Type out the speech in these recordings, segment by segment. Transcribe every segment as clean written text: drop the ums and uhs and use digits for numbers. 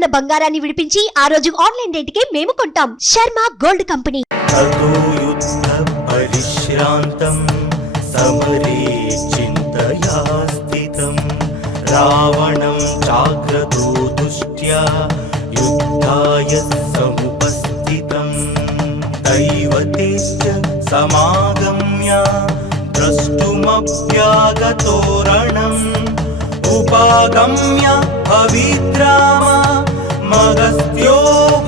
ఉన్న బంగారాన్ని విడిపించి ఆ రోజు ఆన్లైన్ రేటుకే మేము కొంటాం. Sharma gold company. పరిశ్రాంతం సమరే చింతయా స్థితం రావణం జాగ్రతో దుష్ట్యా యుద్ధాయ సముపస్థితం దైవతేశ్చ సమాగమ్య ద్రష్టుమభ్యాగతోరణం ఉపాగమ్య పవిత్రామ మగస్త్యో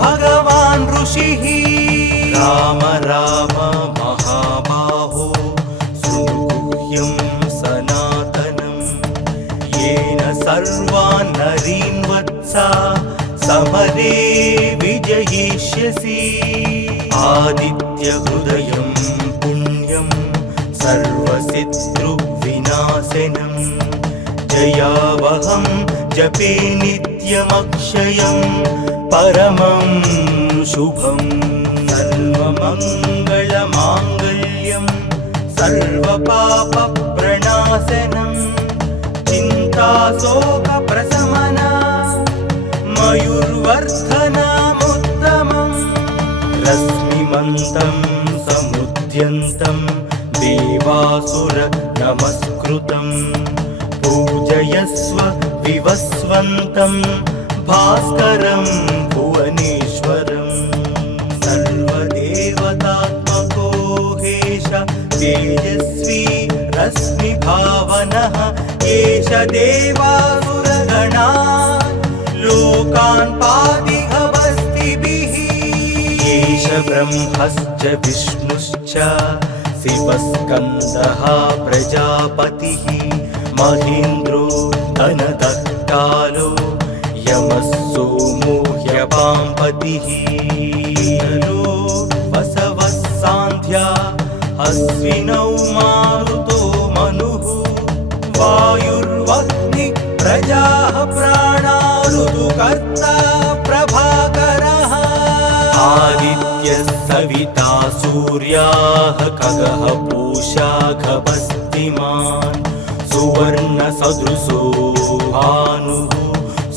భగవాన్ ఋషిః రామ రామ మహాబాహో సుగుహ్యం సనాతనం येन सर्वान् नरीन् वत्सा समरे विजयिष्यसि आदित्यहृदयं पुण्यं सर्वशत्रुविनाशनं जयावहं जपे नित्यमक्षयं परमं शुभम् सर्वमङ्गलमाङ्गल्यं सर्वपापप्रणाशनं चिन्ताशोकप्रशमना मयूर्वर्धनमुत्तमम् रश्मिमन्तं समुद्यन्तं देवासुर नमस्कृतं पूजयस्व विवस्वन्तं भास्करं भुवनेश्वरम् सर्वदेवतात्मको हेश तेजस्वी रश्मिभावनः एष देवासुरगणा लोकान् पादिभवस्तिभिः एष ब्रह्मश्च विष्णुश्च शिवस्कन्दः प्रजापतिः महेन्द्रो धनदत्तालो यमः सोमो ह्यपाम्पतिः वसवः सान्ध्या अश्विनौ मारुतो मनुः वायुर्वह्नि प्रजाः प्राणा ऋतुकर्ता प्रभाकरः आदित्यः सविता सूर्याः खगः पूषा खगस्तिमान् सुवर्णसदृशो भानुः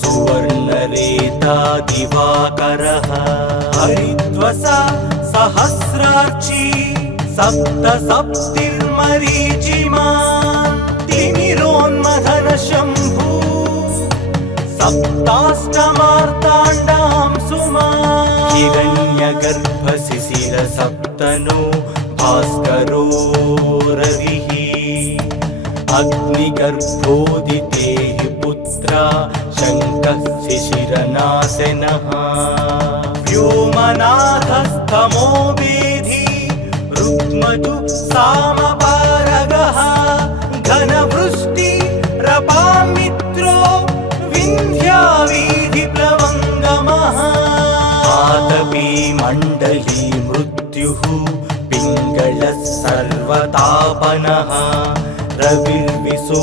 सुवर्णरेता दिवाकरः हरिद्वसा सहस्रार्ची सप्तसप्तिर्मरीचिमान् तिमिरोन्मथन शम्भु सप्ताष्टमार्ताण्डां सुमान् हिरण्यगर्भशिशिर सप्तनो भास्करो रविः अग्निगर्भोदितेः पुत्रा शङ्कः शिशिरनाशनः व्योमनाथस्तमो वेधी रुक्मजु सामपारगः घनवृष्टि रपामित्रो विन्ध्यावीधिप्लवङ्गमः आतपी मण्डली मृत्युः पिङ्गलः सर्वतापनः रविर्विशो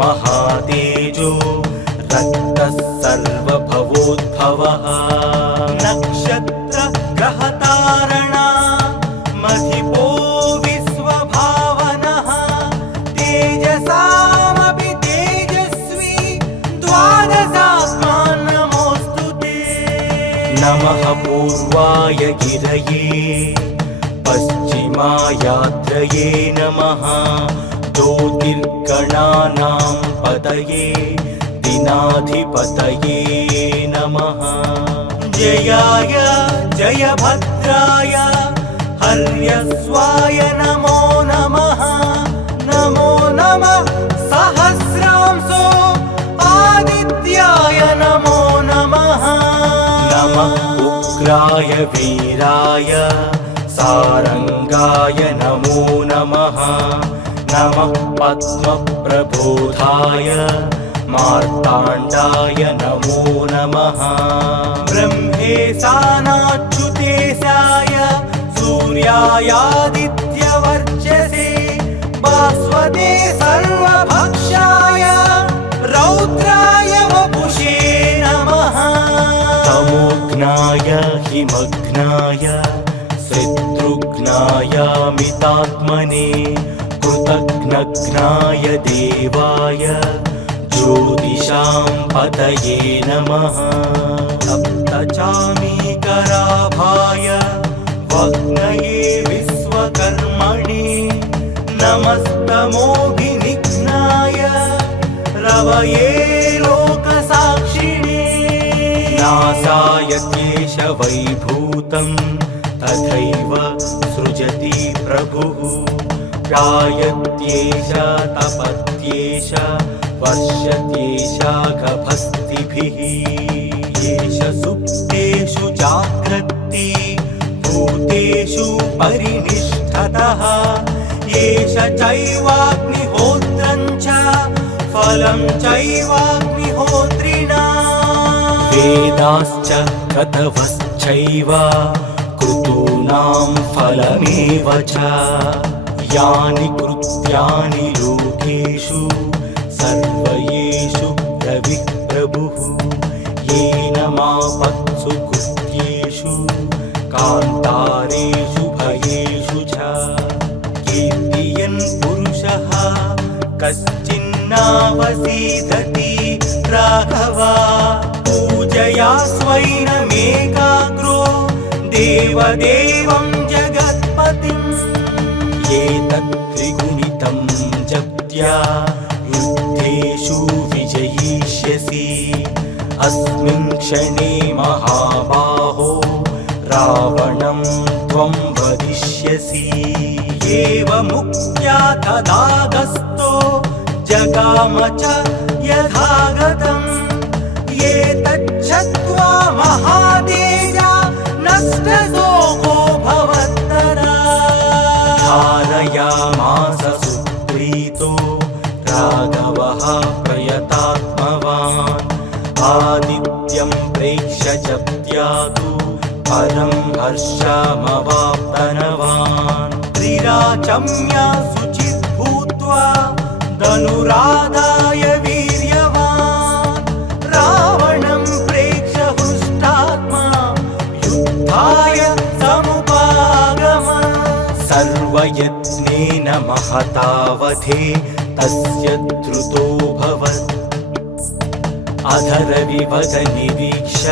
महातेजो रक्तः सर्वभवोद्भवः नक्षत्र ग्रहतारणा मधिपो विश्वभावनः तेजसामपि तेजस्वी द्वादशात्मान् नमोऽस्तु ते नमः पूर्वाय गिरये पश्चिमायात्रये नमः ज्योतिर्गणानां पतये दिनाधिपतये नमः जयाय जयभद्राय हर्यस्वाय नमो नमः नमो नमः सहस्रांशो आदित्याय नमो नमः नमः उग्राय वीराय सारंगाय नमो नमः नमः पद्मप्रबोधाय मार्ताण्डाय नमो नमः ब्रह्मेशानाच्युतेशाय सूर्यायादित्यवर्चसे भास्वते सर्वभक्षाय रौद्राय वपुषे नमः तमोघ्नाय हिमघ्नाय शत्रुघ्नायामितात्मने कृतघ्नघ्नाय देवाय ज्योतिषां पतये नमः चामीकराभाय वग्नये विश्वकर्मणे नमस्तमोभिनिघ्नाय रवये लोकसाक्षिणे नासाय केशवैभूतं तथैव सृजति प्रभुः जायत्येष तपत्येष वर्षत्येष गभस्तिभिः येष सुप्तेषु जाग्रत्ति भूतेषु परिनिष्ठतः येष चैवाग्निहोत्रं च फलं चैवाग्निहोत्रिणा वेदाश्च क्रतवश्चैव क्रतूनां फलमेव च यानि कृत्यानि लोकेषु सर्वयेषु प्रभुः येन मापत्सु कृत्येषु कान्तारेषु भयेषु च कीर्तियन् पुरुषः कश्चिन्नावसीदति राघवा पूजया स्वैनमेकाग्रो देवदेवं जगत्पतिम् एतत् त्रिगुणितं जप्त्या युद्धेषु विजयिष्यसि अस्मिन् क्षणे महाबाहो रावणं त्वं वदिष्यसि एवमुक्त्या तदागस्तो जगाम च यथागतम् एतच्छ्रुत्वा महातेजा नष्टशोको भवत्तदा धारयामास सुप्रीतो राघवः प्रयतात्मवान् आदित्यं प्रेक्ष्य जप्त्यादु परं हर्षमवाप्तनवान् त्रिराचम्य शुचित् भूत्वा धनुरादाय वीर्यवान् रावणं प्रेक्ष्य हृष्टात्मा युद्धाय समुपागम सर्वयत्नेन महतावधे तस्य द्रुतोऽभवत् अधरविवदनिरीक्ष्य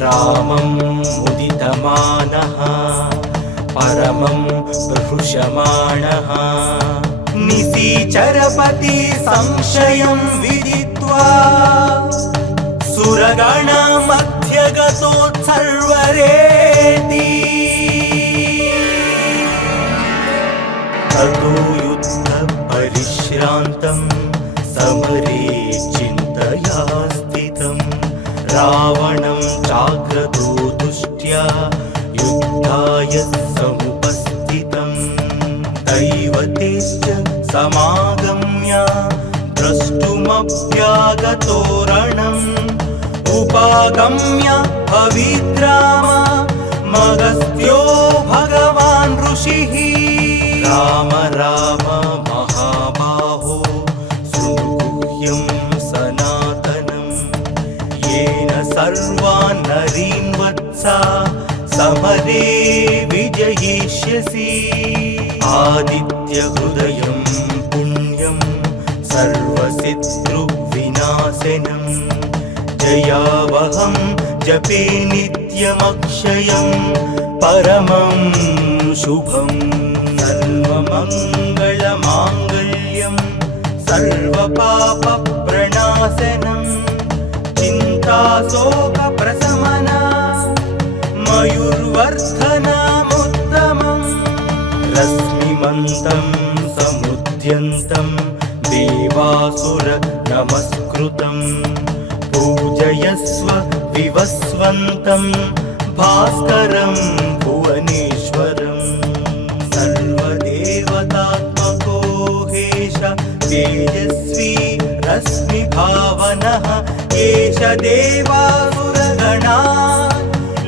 रामं मुदितमानः परमं प्रहृषमाणः निशिचरपति संशयं विदित्वा सुरगणमध्यगतोत्सर्वरेति ततो युद्धपरिश्रान्तं समरे चिन्तया स्थितं रावणं जाग्रतो दृष्ट्या युद्धाय समुपस्थितं दैवतेश्च समागम्य द्रष्टुमभ्यागतो रणम् उपागम्य पवित्राम मगस्त्यो भगवान् ऋषिः राम राम महाबाहो शृणुगुह्यं सनातनं येन सर्वान् नरीन् वत्सा समरे विजयिष्यसि आदित्यहृदयं पुण्यं सर्वशत्रुविनाशनं जयावहं जपे नित्यमक्षयं परमं शुभम् सर्वमङ्गलमाङ्गल्यं सर्वपापप्रणाशनं चिन्ताशोकप्रशमना मयूर्वर्धनमुत्तमम् रश्मिमन्तं समुद्यन्तं देवासुर नमस्कृतं पूजयस्व विवस्वन्तं भास्करं भुवनेश्वरं सर्वदेवतात्मको हेश तेजस्वी रश्मिभावनः एष देवासुरगणा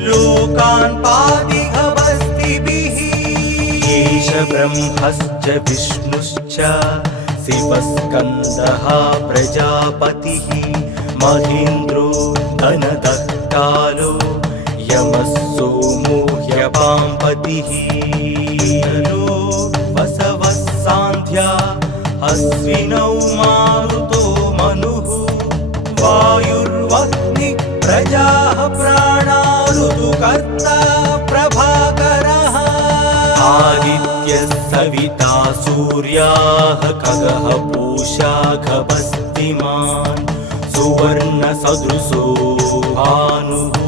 लोकान् पातिघवस्तिभिः एष ब्रह्मश्च विष्णुश्च शिवस्कन्दः प्रजापतिः महेन्द्रो धनदत्तालो यमः सोमो ह्यपाम्पतिः वसवः सान्ध्या अश्विनौ मारुतो मनुः वायुर्वह्निः प्रजाः प्राणा ऋतुकर्ता प्रभाकरः आदित्यः सविता सूर्याः खगः पूषा खगस्तिमान् सुवर्णसदृशो भानुः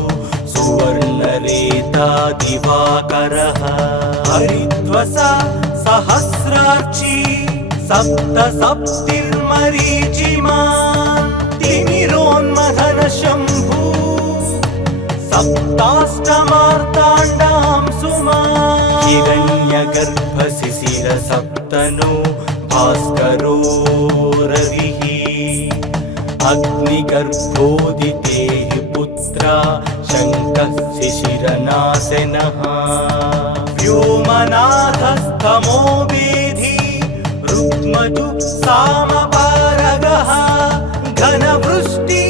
सुवर्णरेता दिवाकरः हरिद्वसा सहस्रार्ची सप्तसप्तिर्मरीचिमान् तिमिरोन्मथन शम्भु सप्ताष्टमार्ताण्डां सुमान् हिरण्यगर्भशिशिर सप्तनो भास्करो रविः अग्निगर्भोदितेः पुत्रा शङ्कः शिशिरनाशनः व्योमनाथस्तमो वेधी रुक्मतु सामपारगः घनवृष्टि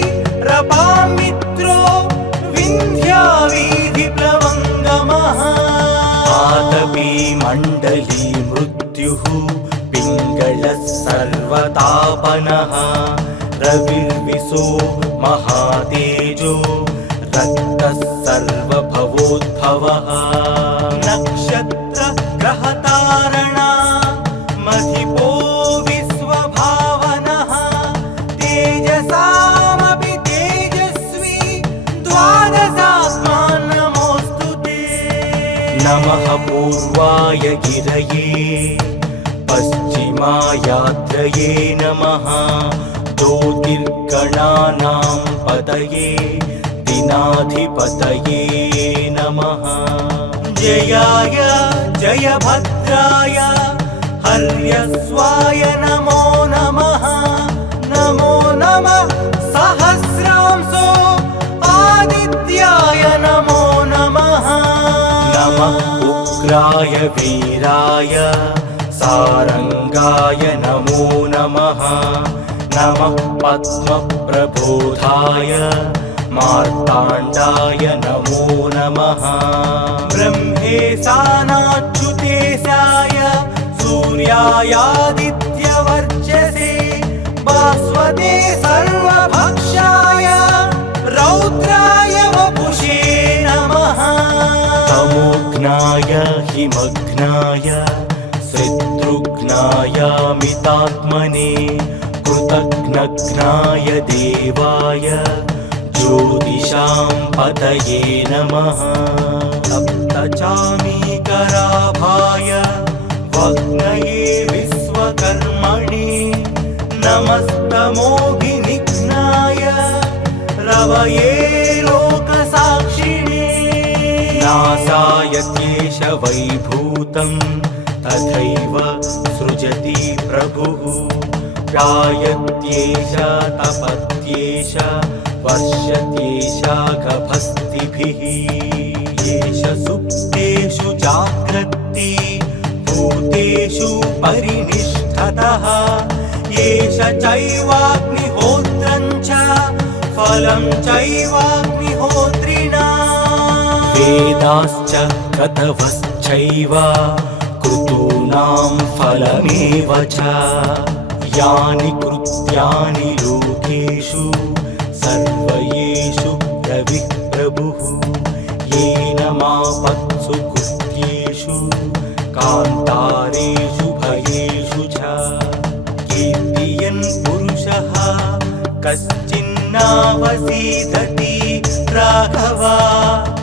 रपामित्रो विन्ध्यावीधिप्लवङ्गमः आतपी मण्डली मृत्युः पिङ्गलः सर्वतापनः रविर्विशो महातेजो रक्तः सर्वभवोद्भवः नक्षत्र ग्रहतारणा मधिपो विश्वभावनः तेजसामपि तेजस्वी द्वादशात्मान् नमोऽस्तु ते नमः पूर्वाय गिरये पश्चिमायात्रये नमः ज्योतिर्गणानां पतये दिनाधिपतये नमः जयाय जयभद्राय हर्यस्वाय नमो नमः नमो नमः सहस्रांशो आदित्याय नमो नमः नमः उग्राय वीराय सारंगाय नमो नमः नमः पद्मप्रबोधाय मार्ताण्डाय नमो नमः ब्रह्मेशानाच्युतेशाय सूर्यायादित्यवर्चसे भास्वते सर्वभक्षाय रौद्राय वपुषे नमः तमोघ्नाय हिमघ्नाय शत्रुघ्नायामितात्मने कृतघ्नघ्नाय देवाय ज्योतिषां पतये नमः सप्तचामीकराभाय वग्नये विश्वकर्मणे नमस्तमोभिनिघ्नाय रवये लोकसाक्षिणे नासाय केशवैभूतं तथैव सृजति प्रभुः गायत्येष तपत्येष वर्षत्येष गभस्तिभिः येष सुप्तेषु जाग्रत्ति भूतेषु परिनिष्ठतः येष चैवाग्निहोत्रं च फलं चैवाग्निहोत्रिणा वेदाश्च क्रतवश्चैव क्रतूनां फलमेव च यानि कृत्यानि लोकेषु सर्वयेषु रविः प्रभुः येन मापत्सु कृत्येषु कान्तारेषु भयेषु च कीर्तियन् पुरुषः कश्चिन्नावसीदति राघवा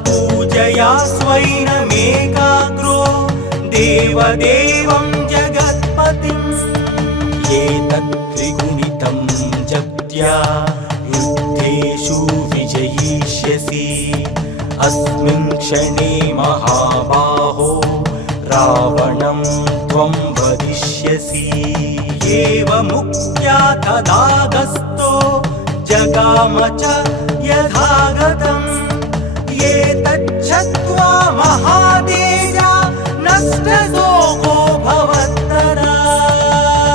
पूजया स्वैनमेकाग्रो देवदेवं जगत्पतिम् एतत् त्रिगुणितं जप्त्या युद्धेषु विजयिष्यसि अस्मिन् क्षणे महाबाहो रावणं त्वं वदिष्यसि एवमुक्त्या तदागस्तो जगाम च यथागतम् एतच्छ्रुत्वा महातेजा नष्टशोको भवत्तरा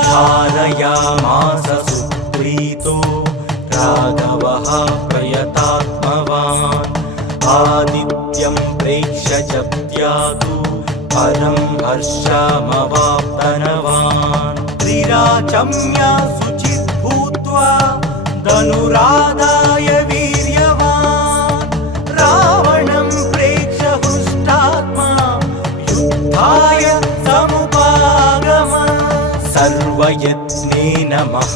धारयामास सुप्रीतो राघवः प्रयतात्मवान् आदित्यं प्रेक्ष्य जप्त्यातु परं हर्षमवाप्तनवान् त्रिराचम्या शुचित् भूत्वा धनुरादाय वीर्यवान्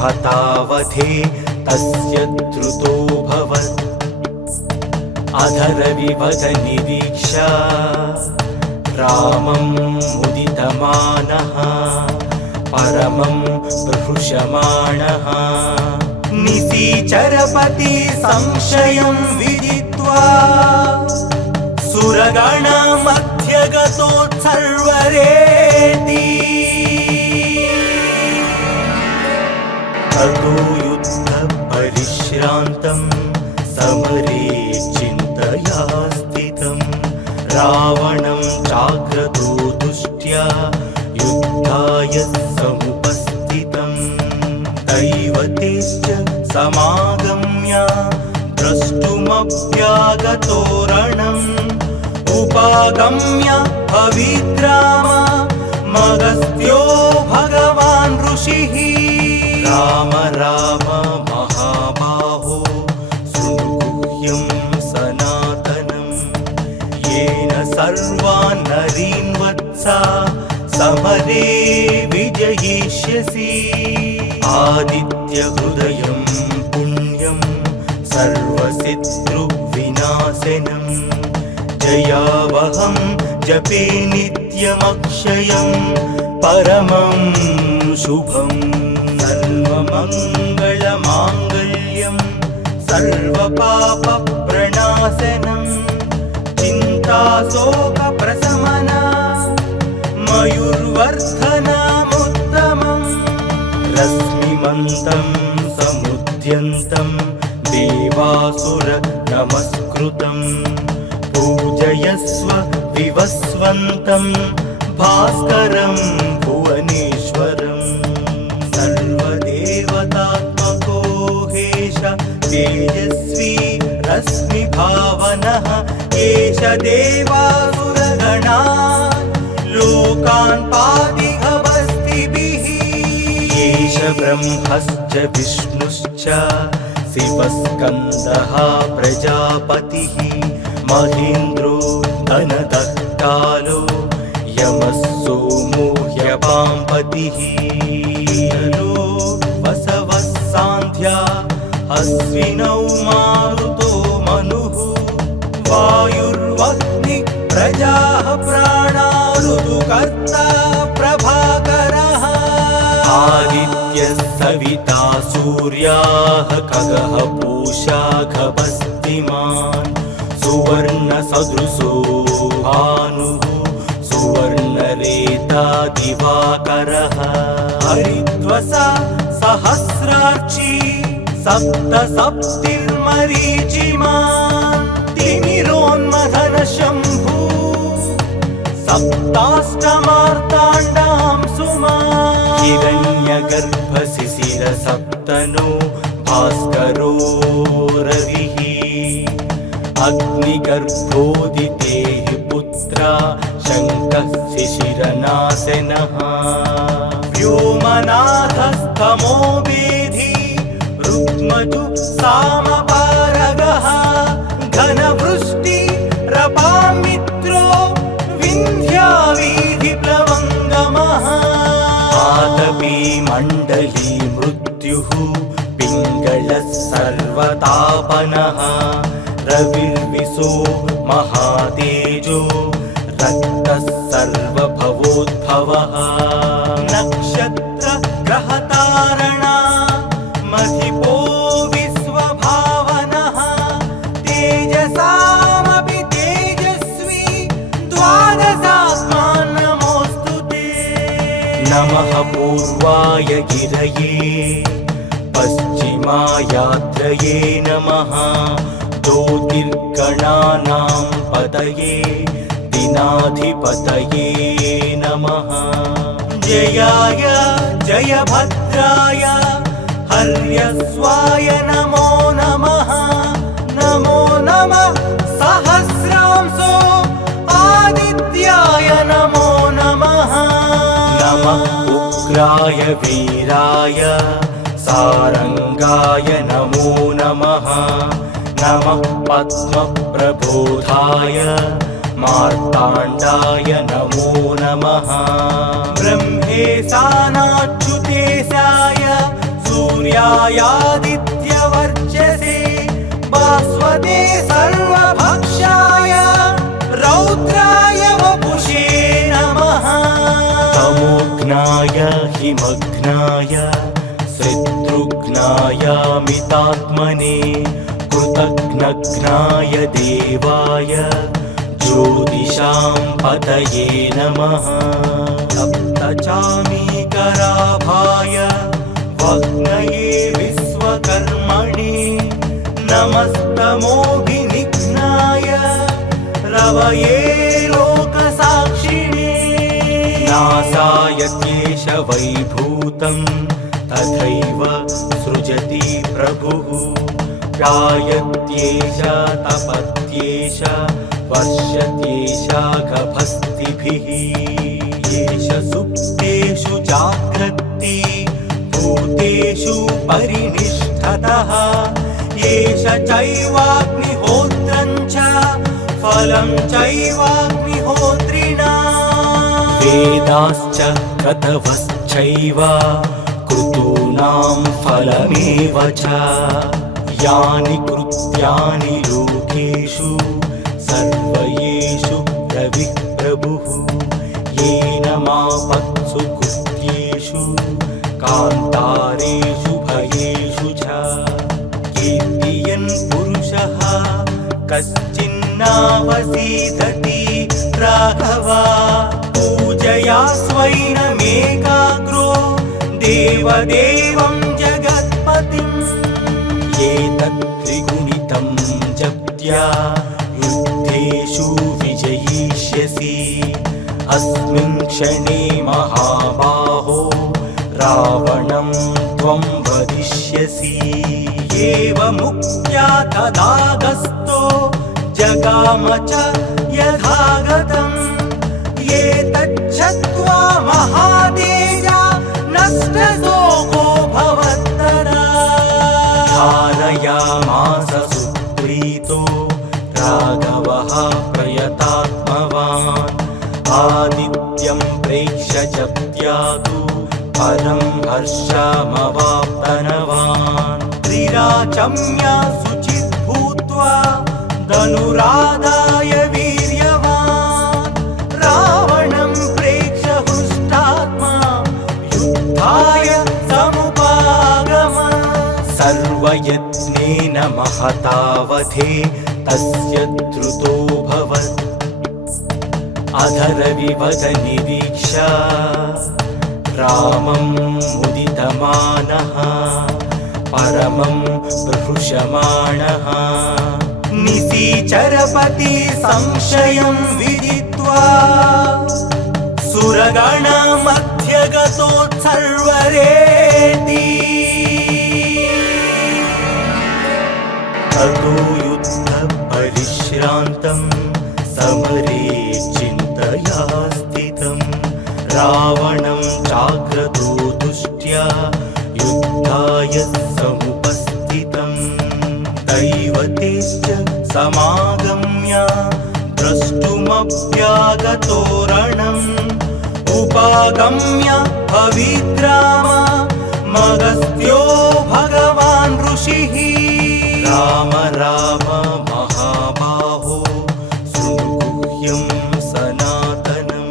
हतावधे तस्य द्रुतोऽभवत् अधरविवद निरीक्षा रामं मुदितमानः परमं प्रहृषमाणः निशीचरपति संशयं विदित्वा सुरगणमध्यगतोत्सर्वरेति ततो युद्धपरिश्रान्तं समरे चिन्तया स्थितं रावणं चाग्रतो दुष्ट्या युद्धाय समुपस्थितं दैवतेश्च समागम्य द्रष्टुमभ्यागतो रणम् उपागम्य पवित्राम मगस्त्यो भगवान् ऋषिः राम राम महाबाहो शृणुगुह्यं सनातनं येन सर्वान् नरीन् वत्सा समरे विजयिष्यसि आदित्यहृदयं पुण्यं सर्वशत्रुविनाशनं जयावहं जपे नित्यमक्षयं परमं शुभं सर्वमङ्गलमाङ्गल्यं सर्वपापप्रणाशनं चिन्ताशोकप्रशमना मयूर्वर्धनमुत्तमं रश्मिमन्तं समुद्यन्तं देवासुर नमस्कृतं पूजयस्व विवस्वन्तं भास्करं भुवनेश्वरं सर्वदेवतात्मको हेश तेजस्वी रश्मिभावनः एष देवासुरगणा लोकान् पातिहवस्तिभिः एष ब्रह्मश्च विष्णुश्च शिवस्कन्दः प्रजापतिः महेन्द्रो धनदत्तालो यमः सोमो ह्यपाम्पतिः वसवः सान्ध्या अश्विनौ मारुतो मनुः वायुर्वह्निः प्रजाः प्राणा ऋतुकर्ता प्रभाकरः आदित्यः सविता सूर्याः खगः पूषा खगस्तिमान् सुवर्णसदृशो भानुः सुवर्णरेता दिवाकरः हरिद्वसा सहस्रार्ची सप्तसप्तिर्मरीचिमान् तिमिरोन्मथनशम्भू सप्ताष्टमार्ताण्डां सुमान् हिरण्यगर्भशिशिरसप्तनो भास्करो रविः अग्निगर्भोदितेः पुत्रा शङ्कः शिशिरनाशनः व्योमनाथस्तमो वेधी रुक्मजु सामपारगः घनवृष्टि रपामित्रो विन्ध्यावीधिप्लवङ्गमः आतपी मण्डली मृत्युः पिङ्गलः सर्वतापनः रविर्विशो महातेजो रक्तः सर्वभवोद्भवः नक्षत्र ग्रहतारणा मधिपो विश्वभावनः तेजसामपि तेजस्वी द्वादशात्मान् नमोऽस्तुते नमः पूर्वाय गिरये पश्चिमायात्रये नमः ज्योतिर्गणानां पतये दिनाधिपतये नमः जयाय जयभद्राय हर्यस्वाय नमो नमः नमो नमः सहस्रांशो आदित्याय नमो नमः नमः उग्राय वीराय सारंगाय नमो नमः नमः पद्मप्रबोधाय मार्ताण्डाय नमो नमः ब्रह्मेशानाच्युतेशाय सूर्यायादित्यवर्चसे भास्वते सर्वभक्षाय रौद्राय वपुषे नमः तमोघ्नाय हिमघ्नाय शत्रुघ्नाय मितात्मने कृतघ्नघ्नाय देवाय ज्योतिषां पतये नमः सप्तचामीकराभाय वग्नये विश्वकर्मणे नमस्तमोभिनिघ्नाय रवये लोकसाक्षिणे नासाय केशवैभूतं तथैव सृजति प्रभुः गायत्येष तपत्येष वर्षत्येष गभस्तिभिः येष सुप्तेषु जाग्रत्ति भूतेषु परिनिष्ठतः येष चैवाग्निहोत्रं च फलं चैवाग्निहोत्रिणा वेदाश्च क्रतवश्चैव क्रतूनां फलमेव च यानि कृत्यानि लोकेषु सर्वयेषु रविः प्रभुः येन मापत्सु कृत्येषु कान्तारेषु भयेषु च कीर्तियन् पुरुषः कश्चिन्नावसीदति राघव पूजया स्वैनमेकाग्रो देवदेवं जगत्पतिम् एतत् त्रिगुणितं जप्त्या युद्धेषु विजयिष्यसि अस्मिन् क्षणे महाबाहो रावणं त्वं वदिष्यसि एवमुक्त्या तदागस्तो जगाम च यथागतम् एतच्छ्रुत्वा महातेजा नष्टशोको भवत्तदा धारयामास सुप्रीतो राघवः प्रयतात्मवान् आदित्यं प्रेक्ष्य जप्त्यातु परं हर्षमवाप्तनवान् त्रिराचम्य शुचित् भूत्वा धनुरादाय वीर्यवान् रावणं प्रेक्ष्य हृष्टात्मा युद्धाय समुपागम सर्वयत्नेन महतावधे तस्य द्रुतोऽभवत् अधरविवद निरीक्ष्य रामं मुदितमानः परमं प्रहृषमाणः निशीचरपति संशयं विदित्वा सुरगणमध्यगतोत्सर्वरेति ततो युद्धपरिश्रान्तं समरे चिन्तया स्थितं रावणं जाग्रतो दृष्ट्या युद्धाय समुपस्थितं दैवतेश्च समागम्य द्रष्टुमभ्यागतो रणम् उपागम्य पवित्राम मगस्त्यो भगवान् ऋषिः राम राम महाबाहो शृणुगुह्यं सनातनं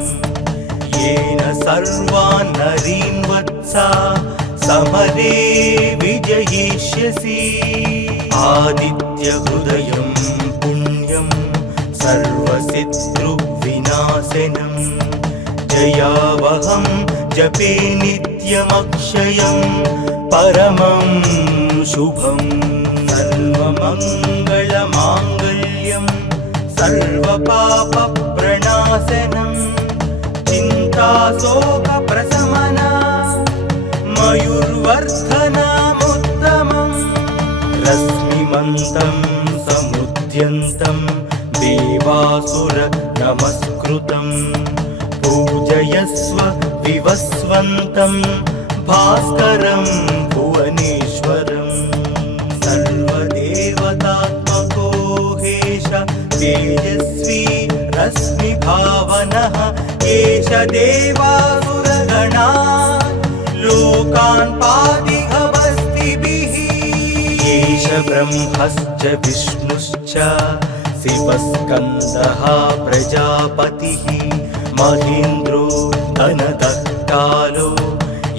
येन सर्वान् नरीन् वत्सा समरे विजयिष्यसि आदित्यहृदयं पुण्यं सर्वशत्रुविनाशनं जयावहं जपे नित्यमक्षयं परमं शुभं सर्वमङ्गलमाङ्गल्यं सर्वपापप्रणाशनं चिन्ताशोकप्रशमना मयूर्वर्धनमुत्तमम् रश्मिमन्तं समुद्यन्तं देवासुर नमस्कृतं पूजयस्व विवस्वन्तं भास्करं भुवनेश्वरं सर्वदेवतात्मको हेश तेजस्वी रश्मिभावनः एष देवासुरगणा लोकान् पातिघवस् ब्रह्मश्च विष्णुश्च शिवस्कन्दः प्रजापतिः महेन्द्रो धनदत्तालो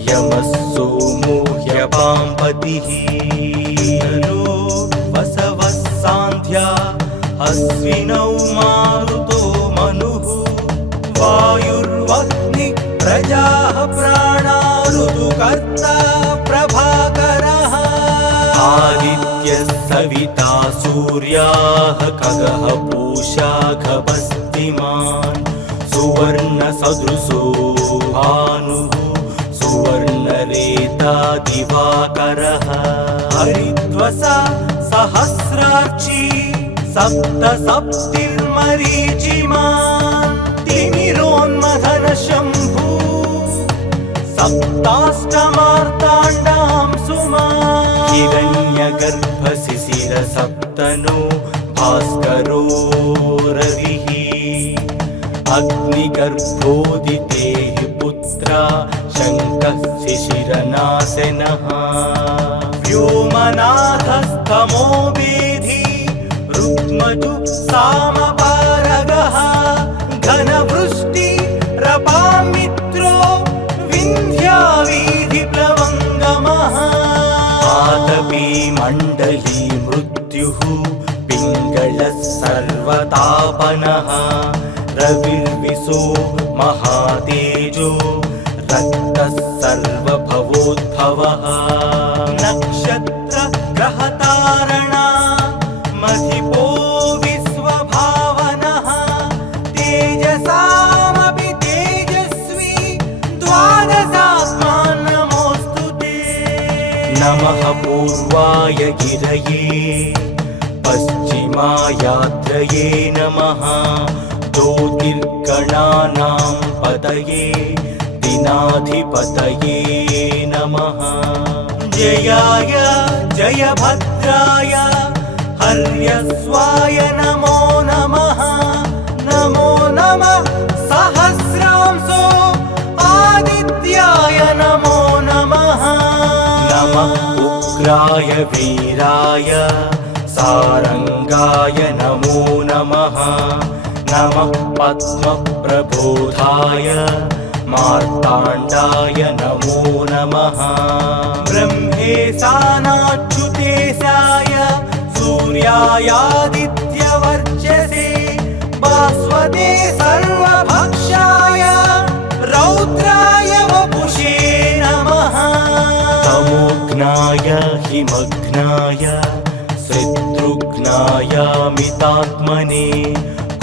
यमः सोमो ह्यपाम्पतिः वसवः सान्ध्या अश्विनौ मारुतो मनुः वायुर्वह्निः प्रजाः प्राणा ऋतुकर्ता प्रभाकरः आदित्यः सविता सूर्याः खगः पूषा खगस्तिमान् सुवर्णसदृशो भानुः सुवर्णरेता दिवाकरः हरिद्वसा सहस्रार्ची सप्तसप्तिर्मरीचिमान् तिमिरोन्मथन शम्भु सप्ताष्टमार्ताण्डां सुमान् हिरण्यगर्भशिशिर सप्तनो भास्करो रविः अग्निगर्भोदितेः पुत्रा शङ्कः शिशिरनाशनः व्योमनाथस्तमो वेधी रुक्मजु सामपारगः घनवृष्टि रपामित्रो विन्ध्यावीधिप्लवङ्गमः आतपी मण्डली मृत्युः पिङ्गलः सर्वतापनः रविर्विशो महातेजो रक्तः सर्वभवोद्भवः नक्षत्र ग्रहतारणा मधिपो विश्वभावनः तेजसामपि तेजस्वी द्वादशात्मान् नमोऽस्तु ते नमः पूर्वाय गिरये पश्चिमायात्रये नमः ज्योतिर्गणानां पतये दिनाधिपतये नमः जयाय जयभद्राय हर्यस्वाय नमो नमः नमो नमः सहस्रांशो आदित्याय नमो नमः नमः उग्राय वीराय सारंगाय नमो नमः नमः पद्मप्रबोधाय मार्ताण्डाय नमो नमः ब्रह्मेशानाच्युतेशाय सूर्यायादित्यवर्चसे भास्वते सर्वभक्षाय रौद्राय वपुषे नमः तमोघ्नाय हिमघ्नाय शत्रुघ्नाय मितात्मने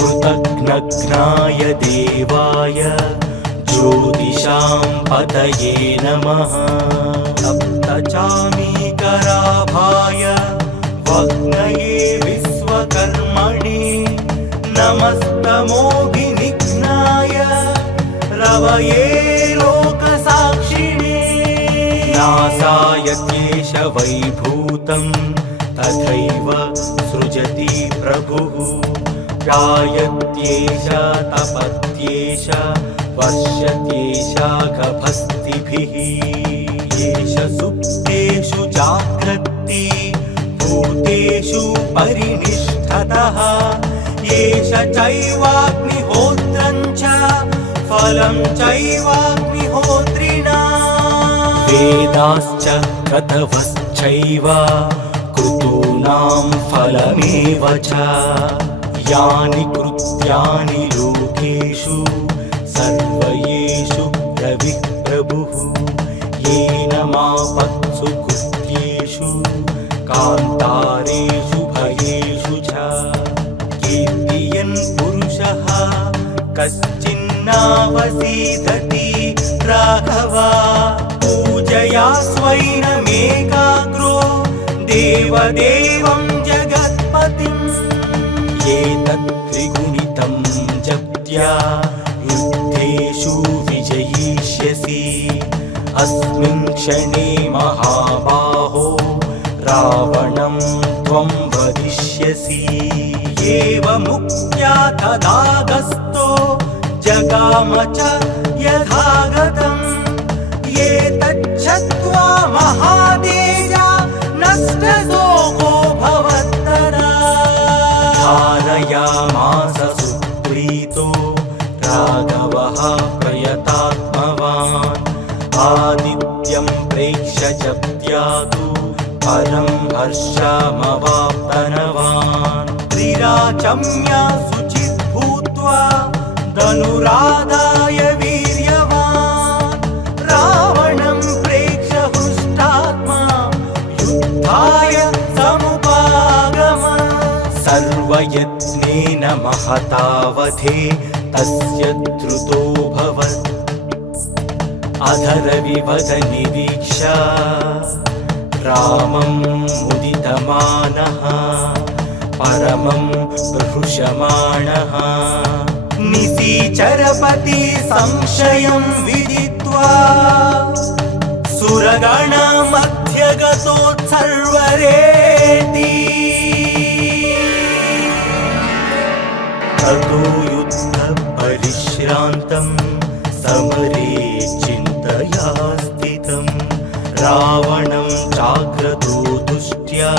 कृतघ्नघ्नाय देवाय ज्योतिषां पतये नमः सप्तचामीकराभाय वह्नये विश्वकर्मणे नमस्तमोभिनिघ्नाय रवये लोकसाक्षिणे नासाय केशवैभूतं तथैव सृजति प्रभुः गायत्येष तपत्येष वर्षत्येष गभस्तिभिः येष सुप्तेषु जाग्रत्ति भूतेषु परिनिष्ठतः येष चैवाग्निहोत्रं च फलं चैवाग्निहोत्रिणा वेदाश्च क्रतवश्चैव क्रतूनां फलमेव च यानि कृत्यानि लोकेषु सर्वयेषु रविः प्रभुः येन मापत्सु कृत्येषु कान्तारेषु भयेषु च कीर्तियन् पुरुषः कश्चिन्नावसीदति राघव पूजया स्वैनमेकाग्रो देवदेवं जगत्पतिम् एतत् त्रिगुणितं जप्त्या युद्धेषु विजयिष्यसि अस्मिन् क्षणे महाबाहो रावणं त्वं वदिष्यसि एवमुक्त्या तदागस्तो जगाम च यथागतम् एतच्छ्रुत्वा महातेजा नष्टशोको ध्यानयामास सुप्रीतो राघवः प्रयतात्मवान् आदित्यं प्रेक्ष्य च त्यातु परं हर्षमवाप्तनवान् त्रिराचम्य शुचिः भूत्वा धनुराधाय वीर्यवान् रावणं प्रेक्ष्य हृष्टात्मा युद्धाय समुपागम सर्वयत्नेन महतावधे तस्य द्रुतोऽभवत् अधरविवद निरीक्ष्य रामं मुदितमानः परमं प्रहृषमाणः निशिचरपति संशयं विदित्वा सुरगणमध्यगतोत्सर्वरेति ततो युद्धपरिश्रान्तं समरे चिन्तया स्थितं रावणं चाग्रतो दुष्ट्या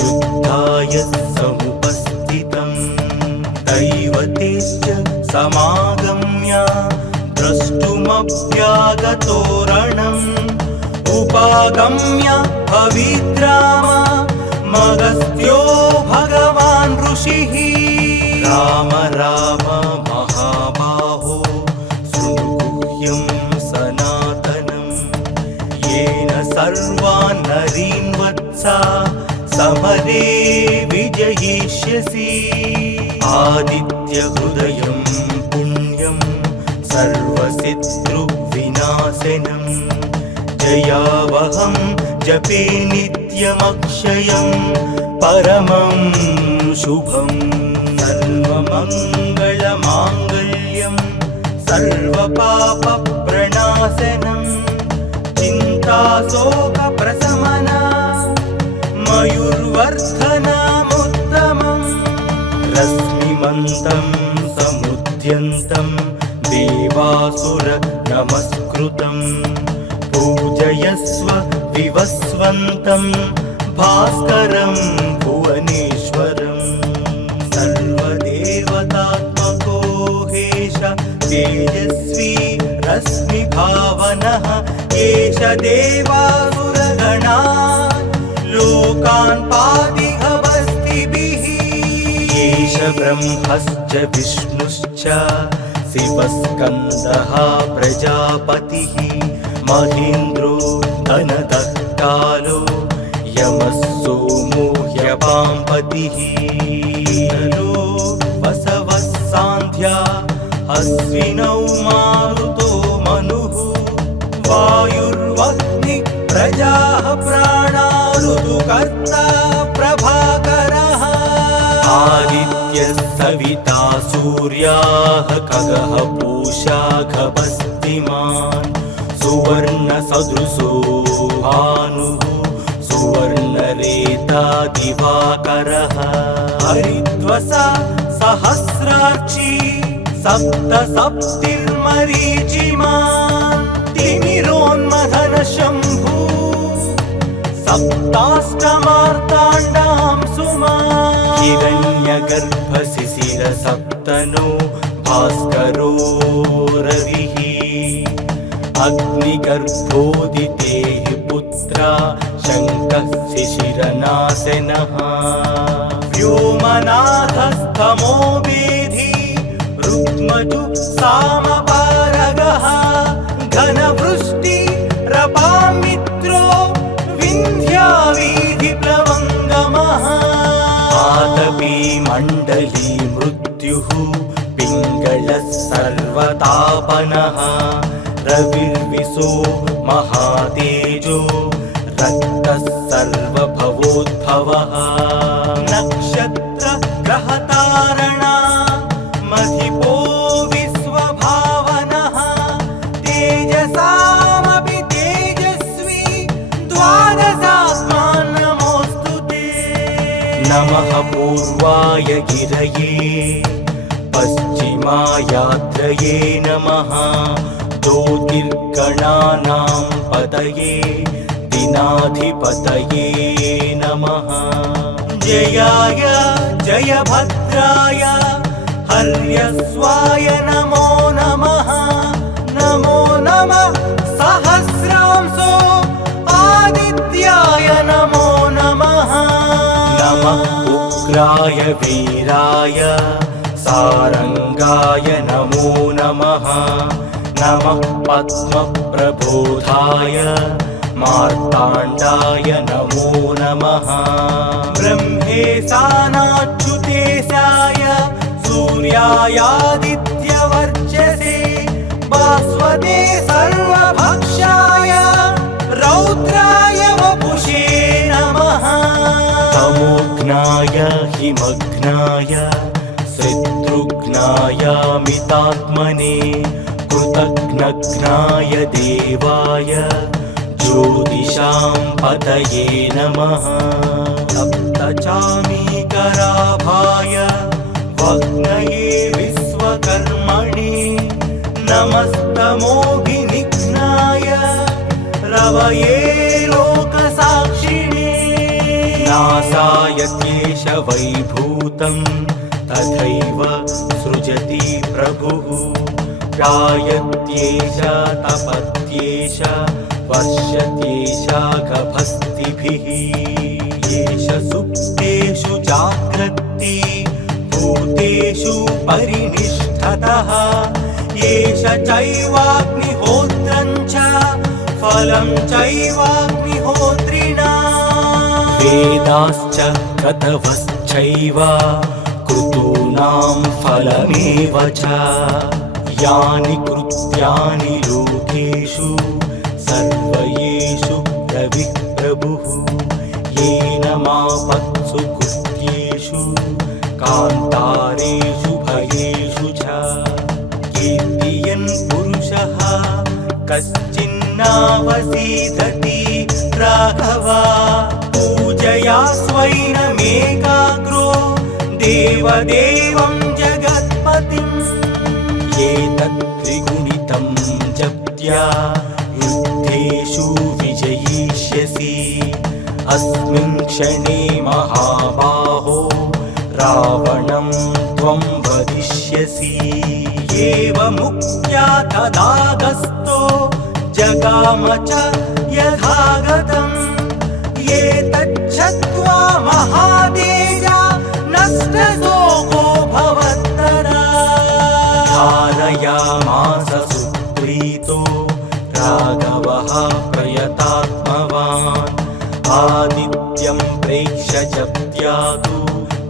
युद्धाय समुपस्थितं दैवतेश्च समागम्य द्रष्टुमभ्यागतो रणम् उपागम्य पवित्राम मगस्त्यो भगवान् ऋषिः राम राम महाबाहो शृणुगुह्यं सनातनं येन सर्वान् नरीन् वत्सा समरे विजयिष्यसि आदित्यहृदयं पुण्यं सर्वशत्रुविनाशनं जयावहं जपे नित्यमक्षयं परमं शुभम् सर्वमङ्गलमाङ्गल्यं सर्वपापप्रणाशनं चिन्ताशोकप्रशमना मयूर्वर्धनमुत्तमम् रश्मिमन्तं समुद्यन्तं देवासुर नमस्कृतं पूजयस्व विवस्वन्तं भास्करं भुवनेश्वरं सर्वदेवतात्मको हेश तेजस्वी रश्मिभावनः एष देवासुरगणा लोकान् पातिहवस्तिभिः एष ब्रह्मश्च विष्णुश्च शिवस्कन्दः प्रजापतिः महेन्द्रो धनदः कालो यमः सोमो ह्यपाम्पतिः नरो वसवः सान्ध्या अश्विनौ मारुतो मनुः वायुर्वह्निः प्रजाः प्राणा ऋतुकर्ता प्रभाकरः आदित्यः सविता सूर्याः खगः पूषा खगस्तिमान् सुवर्णसदृशो भानुः सुवर्णरेता दिवाकरः हरिद्वसा सहस्रार्ची सप्तसप्तिर्मरीचिमान् तिमिरोन्मथनशम्भू सप्ताष्टमार्ताण्डां सुमान् हिरण्यगर्भशिशिरसप्तनो भास्करो रविः अग्निगर्भोदितेः पुत्रा शङ्कः शिशिरनाशनः व्योमनाथस्तमो वेधी रुक्मजु सामपारगः घनवृष्टि रपामित्रो विन्ध्यावीधिप्लवङ्गमः आतपी मण्डली मृत्युः पिङ्गलः सर्वतापनः रविर्विशो महातेजो रक्तः सर्वभवोद्भवः नक्षत्र ग्रहतारणा मधिपो विश्वभावनः तेजसामपि तेजस्वी द्वादशात्मान् नमोऽस्तुते नमः पूर्वाय गिरये पश्चिमायात्रये नमः ज्योतिर्गणानां पतये दिनाधिपतये नमः जयाय जयभद्राय हर्यस्वाय नमो नमः नमो नमः सहस्रांशो आदित्याय नमो नमः नमः उग्राय वीराय सारंगाय नमो नमः नमः पद्मप्रबोधाय मार्ताण्डाय नमो नमः ब्रह्मेशानाच्युतेशाय सूर्यायादित्यवर्चसे भास्वते सर्वभक्षाय रौद्राय वपुषे नमः तमोघ्नाय हिमघ्नाय शत्रुघ्नाय मितात्मने कृतघ्नघ्नाय देवाय ज्योतिषां पतये नमः सप्तचामीकराभाय वग्नये विश्वकर्मणे नमस्तमोभिनिघ्नाय रवये लोकसाक्षिणे नासाय केशवैभूतं तथैव सृजति प्रभुः गायत्येष तपत्येष वर्षत्येष गभस्तिभिः येष सुप्तेषु जाग्रत्ति भूतेषु परिनिष्ठतः येष चैवाग्निहोत्रं च फलं चैवाग्निहोत्रिणा वेदाश्च क्रतवश्चैव क्रतूनां फलमेव च यानि कृत्यानि लोकेषु सर्वयेषु प्रभुः येन मापत्सु कृत्येषु कान्तारेषु भयेषु च कीर्तियन् पुरुषः कश्चिन्नावसीदति राघव पूजया स्वैनमेकाग्रो देवदेवं जगत्पतिम् एतत् त्रिगुणितं जप्त्या युद्धेषु विजयिष्यसि अस्मिन् क्षणे महाबाहो रावणं त्वं वदिष्यसि एवमुक्त्या तदागस्तो जगाम च यथागतम् एतच्छ्रुत्वा महातेजा नष्टशोको भवत्तदा धारयामास सुप्रीतो राघवः प्रयतात्मवान् आदित्यं प्रेक्ष्य जप्त्यातु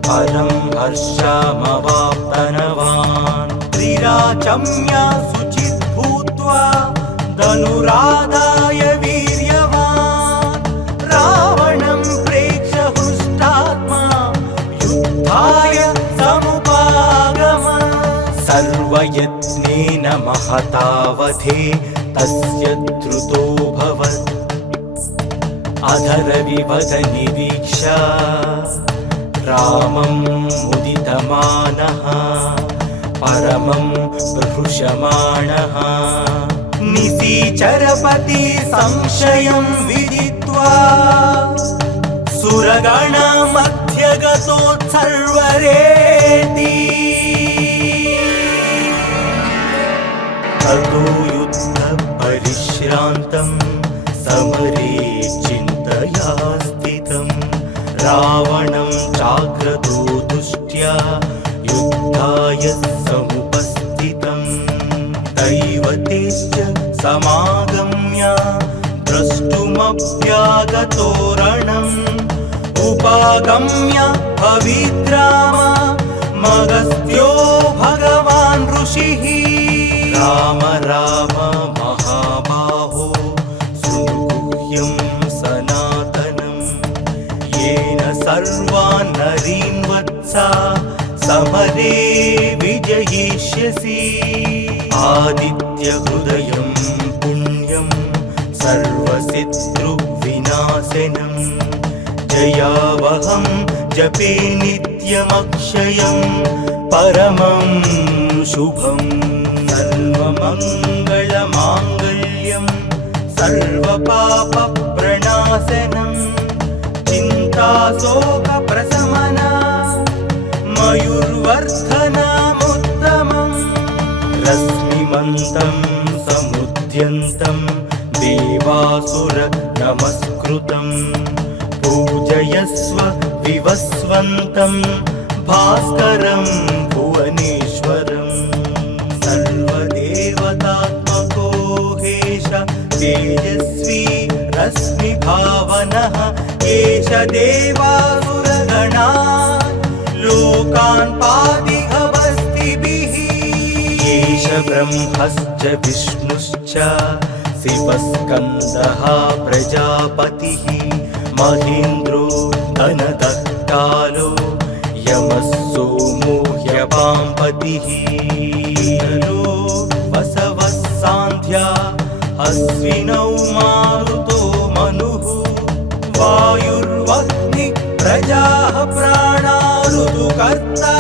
परं हर्षमवाप्तनवान् त्रिराचम्य शुचित् भूत्वा धनुराधाय वीर्यवान् रावणं प्रेक्ष्य हृष्टात्मा युद्धाय समुपागम सर्वयत्नेन महतावधे तस्य द्रुतोऽभवत् अधरविवद निरीक्ष्य रामं मुदितमानः परमं प्रहृषमाणः निशीचरपति संशयं विदित्वा सुरगणमध्यगतोत्सर्वरेति ततो युद्धपरिश्रान्तं समरे चिन्तया स्थितं रावणं चाग्रतो दुष्ट्या युद्धाय समुपस्थितं दैवतेश्च समागम्य द्रष्टुमभ्यागतो रणम् उपागम्य पवित्राम मगस्त्यो भगवान् ऋषिः राम राम महाबाहो शृणुगुह्यं सनातनं येन सर्वान् नरीन् वत्सा समरे विजयिष्यसि आदित्यहृदयं पुण्यं सर्वशत्रुविनाशनं जयावहं जपे नित्यमक्षयं परमं शुभं सर्वमङ्गलमाङ्गल्यं सर्वपापप्रणाशनं चिन्ताशोकप्रशमनं मयूर्वर्धनमुत्तमम् रश्मिमन्तं समुद्यन्तं देवासुर नमस्कृतं पूजयस्व विवस्वन्तं भास्करं भुवनेश्वरम् सर्वदेवतात्मको हेश तेजस्वी रश्मिभावनः एष देवासुरगणा लोकान् पातिहवस्तिभिः एष ब्रह्मश्च विष्णुश्च शिवस्कन्दः प्रजापतिः महेन्द्रो धनदत्तालो यमः सोमो ह्यपाम्पतिः वसवः सान्ध्या अश्विनौ मारुतो मनुः वायुर्वह्निः प्रजाः प्राणा ऋतुकर्ता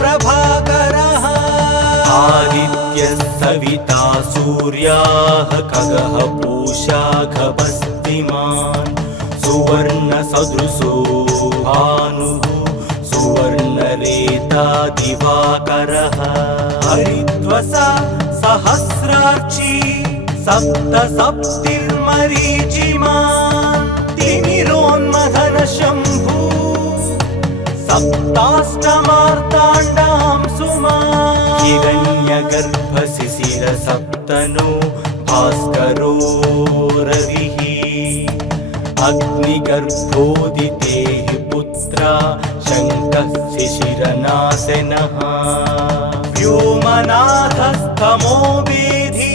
प्रभाकरः आदित्यः सविता सूर्याः खगः पूषा खगस्तिमान् सुवर्णसदृशो भानुः सुवर्णरेता दिवाकरः हरिद्वसा सहस्रार्ची सप्तसप्तिर्मरीचिमान् तिमिरोन्मथन शम्भु सप्ताष्टमार्ताण्डां सुमान् हिरण्यगर्भशिशिर सप्तनो भास्करो रविः अग्निगर्भोदितेः पुत्रा शङ्कः शिशिरनाशनः व्योमनाथस्तमो वेधी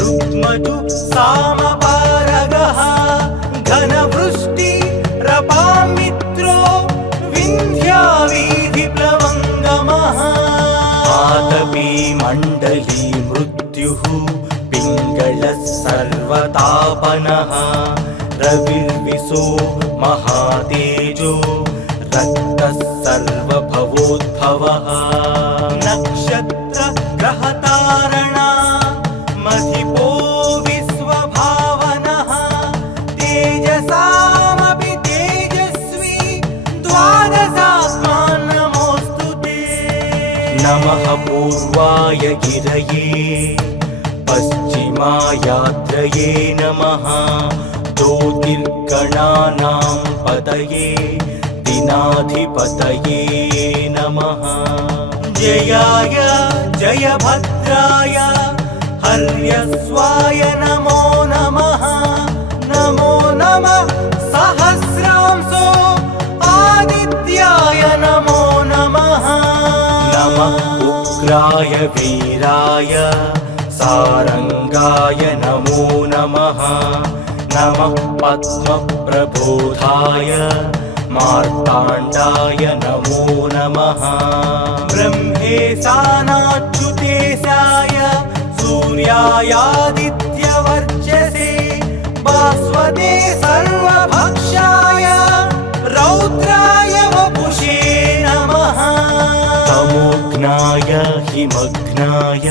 रुक्मतु सामपारगः घनवृष्टि रपामित्रो विन्ध्यावीधिप्लवङ्गमः आतपी मण्डली मृत्युः पिङ्गलः सर्वतापनः रविर्विशो महातेजो रक्तः सर्वभवोद्भवः नक्षत्र ग्रहतारणा मधिपो विश्वभावनः तेजसामपि तेजस्वी द्वादशात्मान् नमोऽस्तु ते नमः पूर्वाय गिरये पश्चिमायात्रये नमः ज्योतिर्गणानां पतये दिनाधिपतये नमः जयाय जयभद्राय हर्यस्वाय नमो नमः नमो नमः सहस्रांशो आदित्याय नमो नमः नमः उग्राय वीराय सारंगाय नमो नमः नमः पद्मप्रबोधाय मार्ताण्डाय नमो नमः ब्रह्मेशानाच्युतेशाय सूर्यायादित्यवर्चसे भास्वते सर्वभक्षाय रौद्राय वपुषे नमः तमोघ्नाय हिमघ्नाय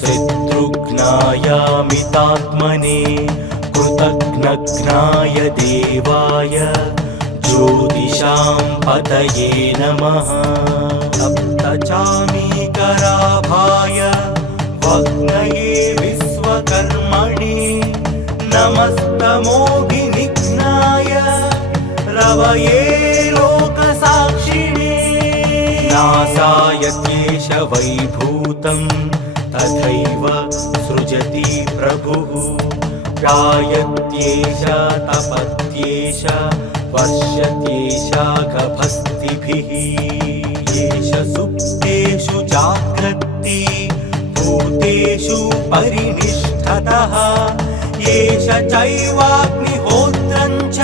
शत्रुघ्नाय मितात्मने कृतघ्नघ्नाय देवाय ज्योतिषां पतये नमः सप्तचामीकराभाय वह्नये विश्वकर्मणे नमस्तमोभिनिघ्नाय रवये लोकसाक्षिणे नासाय केशवैभूतं तथैव सृजति प्रभुः गायत्येष तपत्येष वर्षत्येष गभस्तिभिः येष सुप्तेषु जाग्रत्ति भूतेषु परिनिष्ठतः येष चैवाग्निहोत्रं च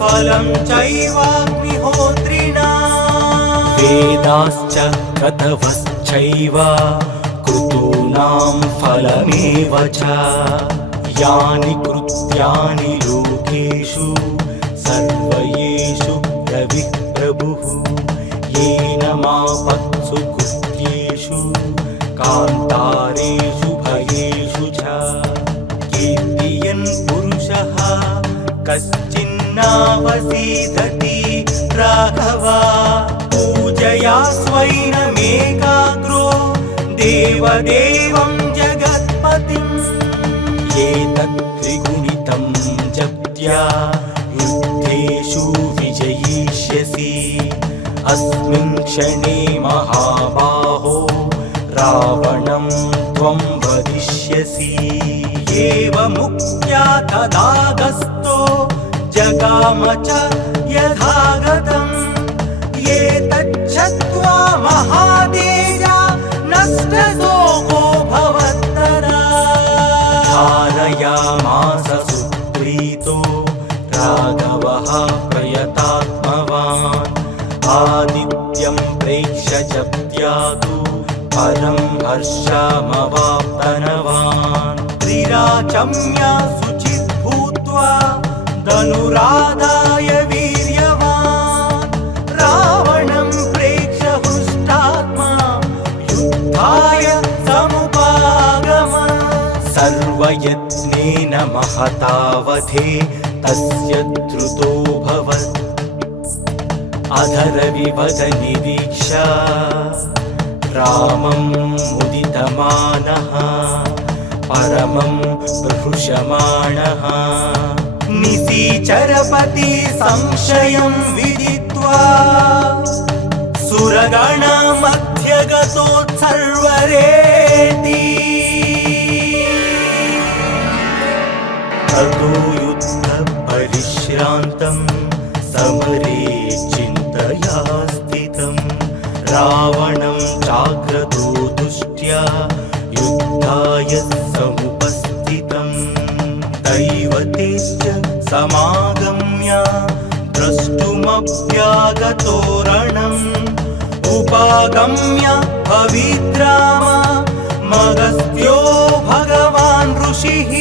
फलं चैवाग्निहोत्रिणा वेदाश्च क्रतवश्चैव क्रतूनां फलमेव च यानि कृत्यानि लोकेषु सर्वयेषु रविः प्रभुः येन मापत्सु कृत्येषु कान्तारेषु भयेषु च कीर्तियन् पुरुषः कश्चिन्नावसीदति राघवा पूजया भक्त्या स्वैनमेकाग्रो देवदेवं जगत्पतिम् एतत् त्रिगुणितं जप्त्या युद्धेषु विजयिष्यसि अस्मिन् क्षणे महाबाहो रावणं त्वं वदिष्यसि एवमुक्त्या तदागस्तो जगाम च यथागतम् एतच्छ्रुत्वा महातेजा नष्टशोको भवत्तरा धारयामास सुप्रीतो राघवः प्रयतात्मवान् आदित्यं प्रेक्ष्य जप्त्यातु परं हर्षमवाप्तनवान् त्रिराचम्य शुचित् भूत्वा धनुराधाय वीर्यवान् रावणं प्रेक्ष्य हृष्टात्मा युद्धाय समुपागम सर्वयत्नेन महतावधे तस्य द्रुतोऽभवत् अधरविवद निरीक्षा रामं मुदितमानः परमं प्रहृषमाणः निशिचरपति संशयं विदित्वा सुरगणमध्यगतोत्सर्वरेति ततो युद्धपरिश्रान्तं समरे चिन्तया स्थितं रावणं चाग्रतो दुष्ट्या युद्धाय समुपस्थितं दैवतेश्च समागम्य द्रष्टुमभ्यागतो रणम् उपागम्य पवित्राम मगस्त्यो भगवान् ऋषिः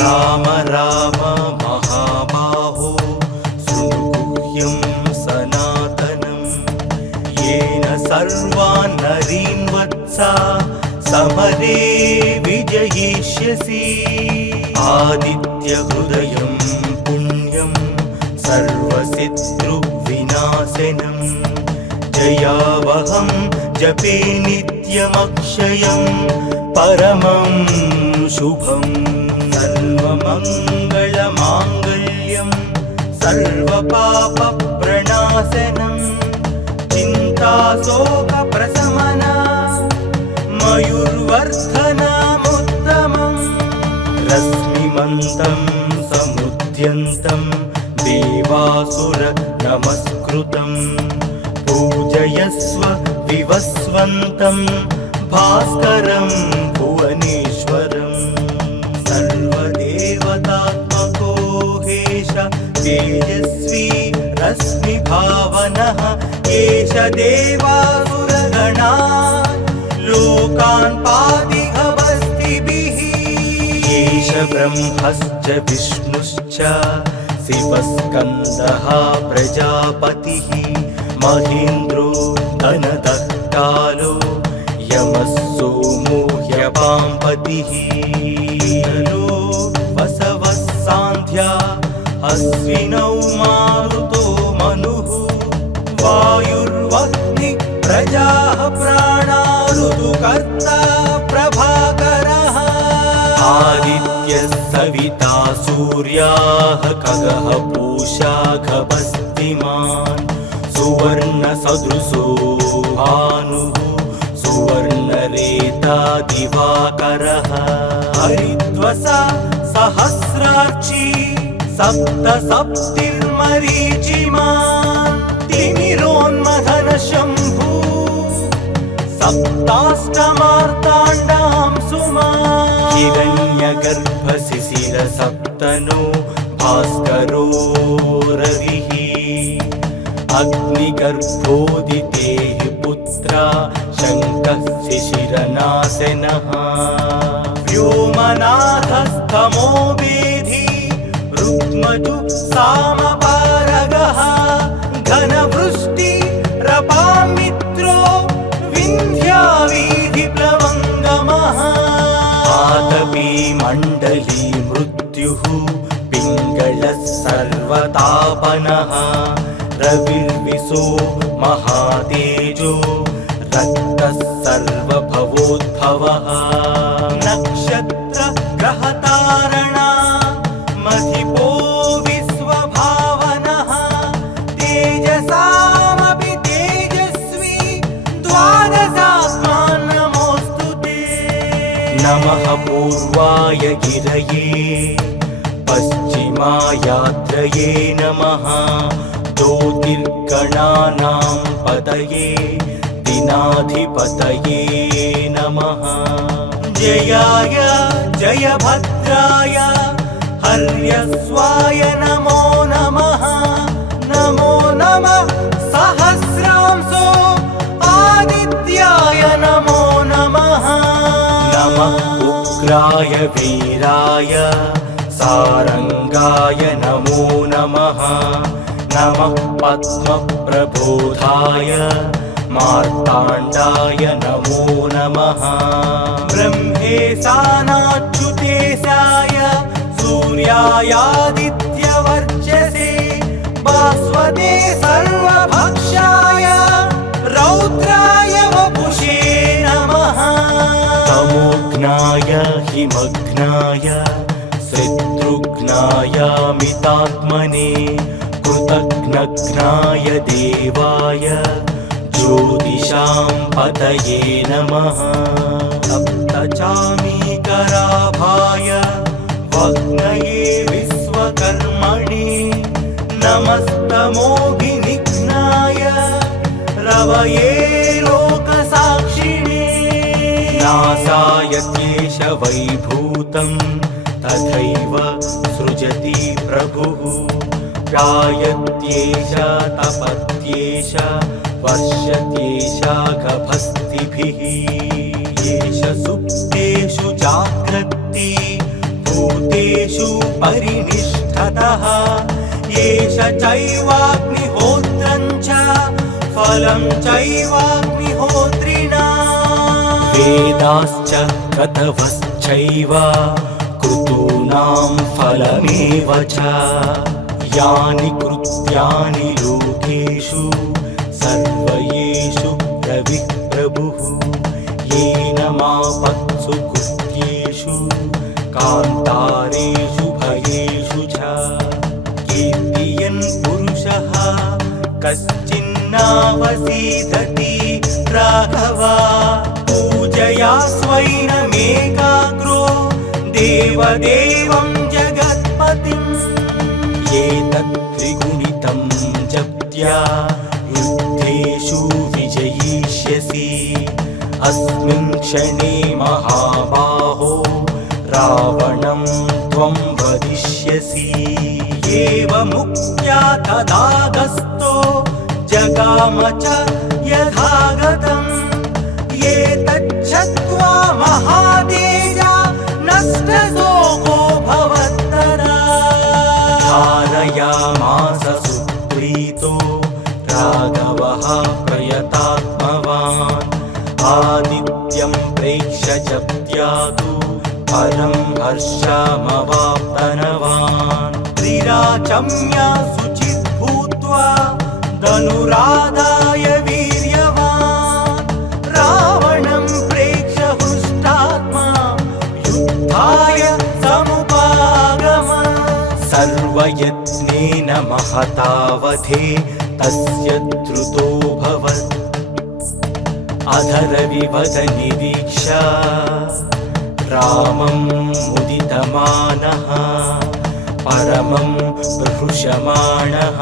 राम राम महाबाहो शृणुगुह्यं सनातनं येन सर्वान् नरीन् वत्सा समरे विजयिष्यसि आदित्यहृदयं पुण्यं सर्वशत्रुविनाशनं जयावहं जपे नित्यमक्षयं परमं शुभम् सर्वमङ्गलमाङ्गल्यं सर्वपापप्रणाशनं चिन्ताशोकप्रशमना मयूर्वर्धनमुत्तमम् रश्मिमन्तं समुद्यन्तं देवासुर नमस्कृतं पूजयस्व विवस्वन्तं भास्करं भुवनेश्वरं सर्वदेवतात्मको हेश तेजस्वी रश्मिभावनः एष देवासुरगणा लोकान् पातिहवस्तिभिः एष ब्रह्मश्च विष्णुश्च शिवस्कन्दः प्रजापतिः महेन्द्रो धनदः कालो यमः सोमो ह्यपाम्पतिः वसवः सान्ध्या अश्विनौ मारुतो मनुः वायुर्वह्निः प्रजाः प्राणा ऋतुकर्ता प्रभाकरः आदित्यः सविता सूर्याः खगः पूषा खगस्तिमान् सुवर्णसदृशो भानुः सुवर्णरेता दिवाकरः हरिद्वसा सहस्रार्ची सप्तसप्तिर्मरीचिमान् तिमिरोन्मथनशम्भू सप्ताष्टमार्ताण्डां सुमान् हिरण्यगर्भशिशिरसप्तनो भास्करो रविः अग्निगर्भोदितेः पुत्रा शङ्कः शिशिरनाशनः व्योमनाथस्तमो वेधी रुक्मजु सामपारगः घनवृष्टि रपामित्रो विन्ध्यावीधिप्लवङ्गमः आतपी मण्डली मृत्युः पिङ्गलः सर्वतापनः रविर्विशो महातेजो तेजो रक्तः सर्वभवोद्भवः नक्षत्र ग्रहतारणा मधिपो विश्वभावनः तेजसामपि तेजस्वी द्वादशात्मान् नमोऽस्तु ते नमः पूर्वाय गिरये पश्चिमायात्रये नमः ज्योतिर्गणानां पतये दिनाधिपतये नमः जयाय जयभद्राय हर्यस्वाय नमो नमः नमो नमः सहस्रांशो आदित्याय नमो नमः नमः उग्राय वीराय सारंगाय नमो नमः नमः पद्मप्रबोधाय मार्ताण्डाय नमो नमः ब्रह्मेशानाच्युतेशाय सूर्यायादित्यवर्चसे भास्वते सर्वभक्षाय रौद्राय वपुषे नमः तमोघ्नाय हिमघ्नाय शत्रुघ्नाय मितात्मने कृतघ्नघ्नाय देवाय ज्योतिषां पतये नमः सप्तचामीकराभाय वग्नये विश्वकर्मणे नमस्तमोभिनिघ्नाय रवये लोकसाक्षिणे नासाय केशवैभूतं तथैव सृजति प्रभुः गायत्येष तपत्येष वर्षत्येष गभस्तिभिः येष सुप्तेषु जाग्रत्ति भूतेषु परिनिष्ठतः येष चैवाग्निहोत्रं च फलं चैवाग्निहोत्रिणा वेदाश्च क्रतवश्चैव क्रतूनां फलमेव च यानि कृत्यानि लोकेषु सर्वयेषु प्रभुः येन मापत्सु कृत्येषु कान्तारेषु भयेषु च कीर्तियन् पुरुषः कश्चिन्नावसीदति राघव पूजया स्वैनमेकाग्रो देवदेवं जगत्पतिम् एतत् त्रिगुणितं जप्त्या युद्धेषु विजयिष्यसि अस्मिन् क्षणे महाबाहो रावणं त्वं वदिष्यसि एवमुक्त्या तदागस्तो जगाम च यथागतम् एतच्छ्रुत्वा महातेजा नष्टशोको भवत्तदा धारयामास सुप्रीतो राघवः प्रयतात्मवान् आदित्यं प्रेक्ष्य जप्त्यातु परं हर्षमवाप्तनवान् त्रिराचम्य शुचित् भूत्वा धनुराधाय वीर्यवान् रावणं प्रेक्ष्य हृष्टात्मा युद्धाय समुपागम सर्वयत्नेन महतावधे तस्य द्रुतोऽभवत् अधरविवद निरीक्ष्य रामं मुदितमानः परमं प्रहृषमाणः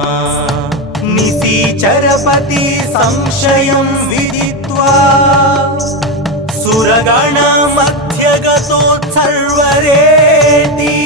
निशिचरपति संशयं विदित्वा सुरगणमध्यगतोत्सर्वरेति